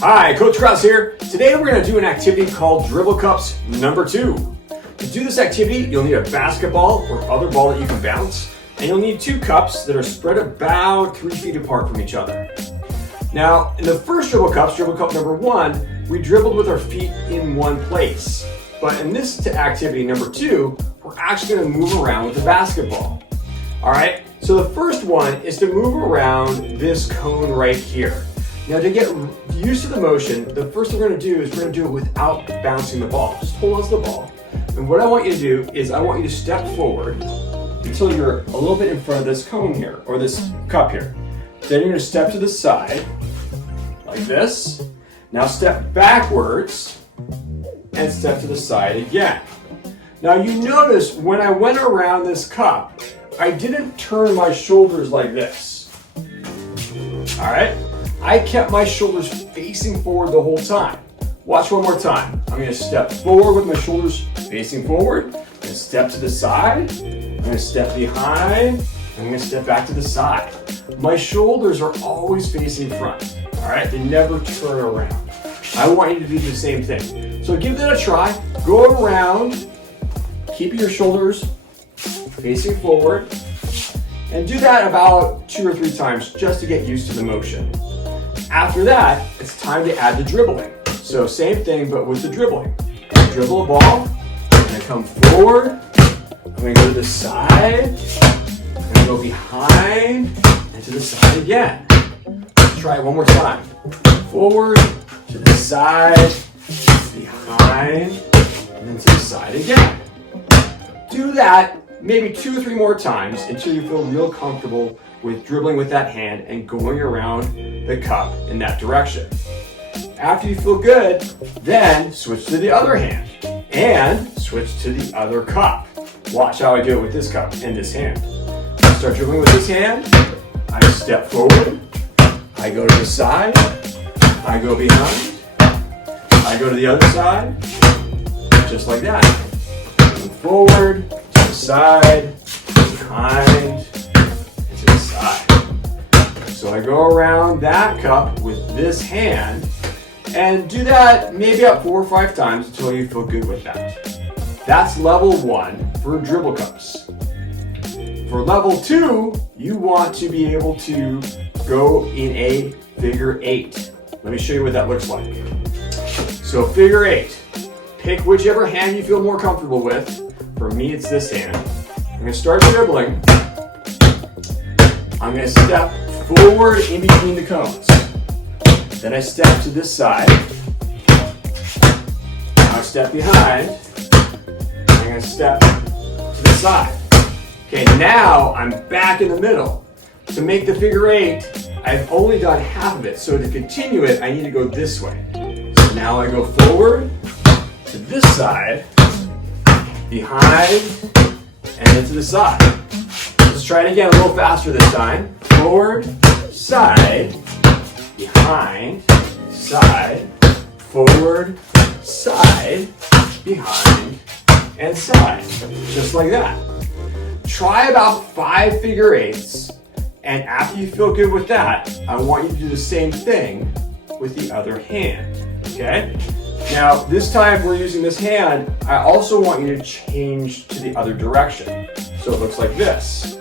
Hi, Coach Krause here. Today we're going to do an activity called Dribble Cups number 2. To do this activity, you'll need a basketball or other ball that you can bounce, and you'll need 2 cups that are spread about 3 feet apart from each other. Now, in the first Dribble Cups, Dribble Cup number 1, we dribbled with our feet in one place. But in this activity number 2, we're actually going to move around with the basketball. All right, so the first one is to move around this cone right here. Now to get used to the motion, the first thing we're going to do is we're going to do it without bouncing the ball. Just hold on to the ball. And what I want you to do is I want you to step forward until you're a little bit in front of this cone here, or this cup here. Then you're going to step to the side, like this. Now step backwards and step to the side again. Now you notice when I went around this cup, I didn't turn my shoulders like this. All right? I kept my shoulders facing forward the whole time. Watch one more time. I'm going to step forward with my shoulders facing forward. I'm going to step to the side. I'm going to step behind. I'm going to step back to the side. My shoulders are always facing front. All right? They never turn around. I want you to do the same thing. So give that a try. Go around. Keep your shoulders facing forward. And do that about 2 or 3 times just to get used to the motion. After that, it's time to add the dribbling. So same thing, but with the dribbling. Dribble a ball, I'm going to come forward, I'm going to go to the side, I'm going to go behind, and to the side again. Let's try it one more time. Forward, to the side, behind, and then to the side again. Do that maybe 2 or 3 more times until you feel real comfortable with dribbling with that hand and going around the cup in that direction. After you feel good, then switch to the other hand and switch to the other cup. Watch how I do it with this cup and this hand. I start dribbling with this hand, I step forward, I go to the side, I go behind, I go to the other side, just like that. Move forward, to the side, behind, to the side. So I go around that cup with this hand and do that maybe about 4 or 5 times until you feel good with that. That's level 1 for Dribble Cups. For level 2, you want to be able to go in a figure 8. Let me show you what that looks like. So figure 8. Pick whichever hand you feel more comfortable with. For me, it's this hand. I'm going to start dribbling. I'm going to step forward in between the cones. Then I step to this side. Now I step behind. I'm going to step to the side. Okay, now I'm back in the middle. To make the figure 8, I've only done half of it. So to continue it, I need to go this way. So now I go forward to this side, behind, and then to the side. Let's try it again a little faster this time. Forward, side, behind, side, forward, side, behind, and side. Just like that. Try about 5 figure 8s, and after you feel good with that, I want you to do the same thing with the other hand. Okay? Now, this time we're using this hand, I also want you to change to the other direction. So it looks like this.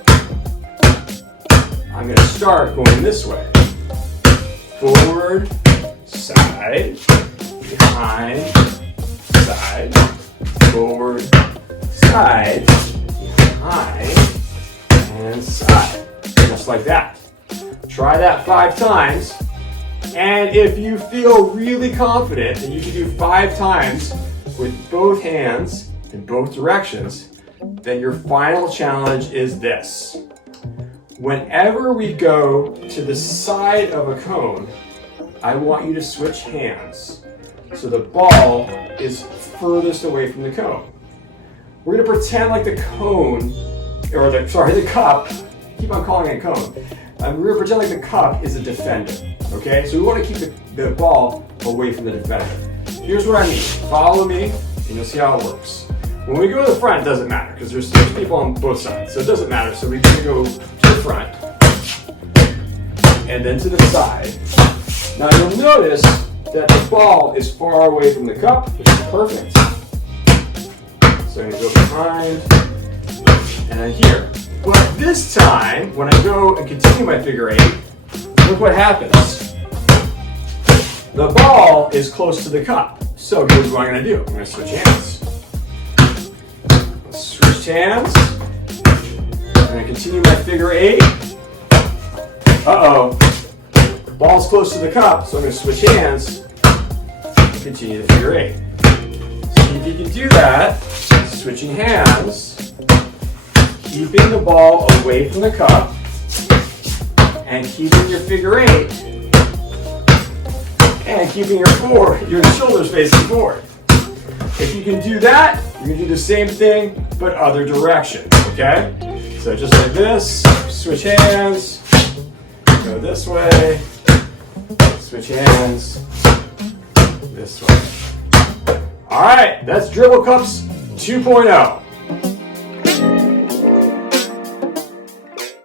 I'm going to start going this way. Forward, side, behind, side, forward, side, behind, and side. Just like that. Try that 5 times. And if you feel really confident that you can do 5 times with both hands in both directions, then your final challenge is this. Whenever we go to the side of a cone, I want you to switch hands so the ball is furthest away from the cone. We're going to pretend like the cone, or the cup, keep on calling it a cone. We're going to pretend like the cup is a defender, okay? So we want to keep the ball away from the defender. Here's what I mean. Follow me, and you'll see how it works. When we go to the front, it doesn't matter, because there's people on both sides, so it doesn't matter. So we're going to go to the front, and then to the side. Now you'll notice that the ball is far away from the cup, which is perfect. So I'm going to go behind and then here. But this time, when I go and continue my figure eight, look what happens. The ball is close to the cup. So here's what I'm going to do. I'm going to switch hands. Switch hands. I'm going to continue my figure eight. Uh-oh. Ball's close to the cup, so I'm going to switch hands and continue the figure eight. See if you can do that. Switching hands, keeping the ball away from the cup, and keeping your figure eight, and keeping your shoulders facing forward. If you can do that, you can do the same thing, but other direction, okay? So just like this, switch hands, go this way, switch hands, this way. All right, that's Dribble Cups 2.0.